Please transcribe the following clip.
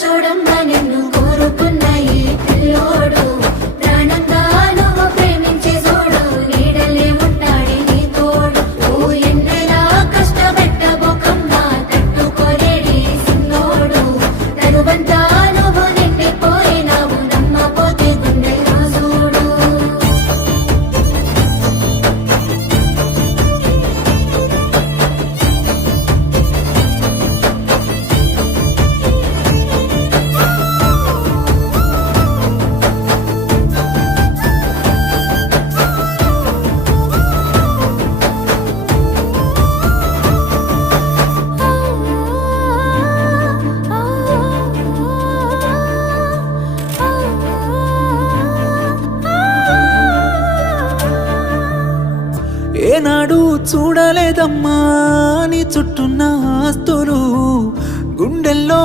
చూడమ్మా నిన్ను కోరుకున్న ఈ పిల్లోడు ప్రాణంగా నువ్వు ప్రేమించే చూడు నీడలే ఉంటాడే నీ తోడు ఓ ఎన్నెలా కష్టపెట్టబోకమ్మా తట్టుకోలేడి సిన్నోడు తనువంతా నువ్వు నిండిపోయినావు నమ్మపోతే గుండె రాజుడు ఏనాడు చూడలేదమ్మా నీ చుట్టూన్న ఆస్తులు గుండెల్లో